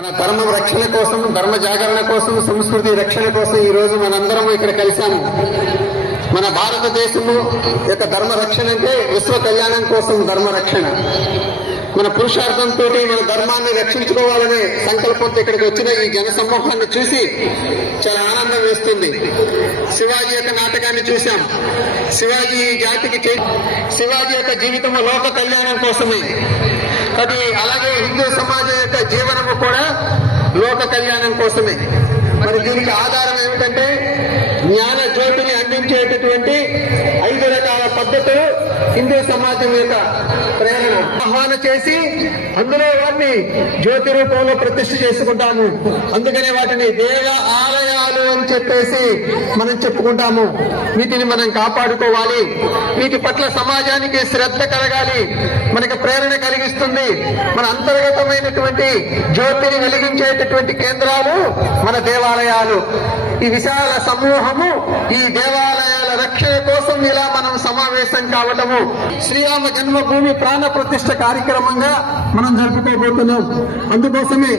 మన ధర్మం రక్షణ కోసం, ధర్మ జాగరణ కోసం, సంస్కృతి రక్షణ కోసం ఈ రోజు మనందరం ఇక్కడ కలిశాము. మన భారతదేశము యొక్క ధర్మ రక్షణ అంటే విశ్వ కళ్యాణం కోసం ధర్మ రక్షణ. మన పురుషార్థంతో మన ధర్మాన్ని రక్షించుకోవాలనే సంకల్పంతో ఇక్కడికి వచ్చిన ఈ జన సమూహాన్ని చూసి చాలా ఆనందం వేస్తుంది. శివాజీ యొక్క నాటకాన్ని చూశాం. శివాజీ ఈ జాతికి శివాజీ యొక్క జీవితం లోక కళ్యాణం కోసమే. అది అలాగే హిందూ సమాజం యొక్క జీవనము కూడా లోక కళ్యాణం కోసమే. మరి దీనికి ఆధారం ఏమిటంటే జ్ఞాన జ్యోతిని అందించేటటువంటి 5 రకాల పద్ధతులు హిందూ సమాజం యొక్క ప్రేరణ ఆహ్వానం చేసి అందులో వాటిని జ్యోతి రూపంలో ప్రతిష్ఠ చేసుకుంటాము. అందుకనే వాటిని దేవ ఆలయాలు అని చెప్పేసి మనం చెప్పుకుంటాము. వీటిని మనం కాపాడుకోవాలి. వీటి పట్ల సమాజానికి శ్రద్ధ కలగాలి. మనకి ప్రేరణ కలిగిస్తుంది. మన అంతర్గతమైనటువంటి జ్యోతిని వెలిగించేటటువంటి కేంద్రాలు మన దేవాలయాలు. ఈ విశాల సమూహము ఈ దేవాలయాల రక్షణ కోసం ఇలా మనం సమావేశం కావటము శ్రీరామ జన్మభూమి ప్రాణ ప్రతిష్ఠ కార్యక్రమంగా మనం జరుపుకోబోతున్నాం. అందుకోసమే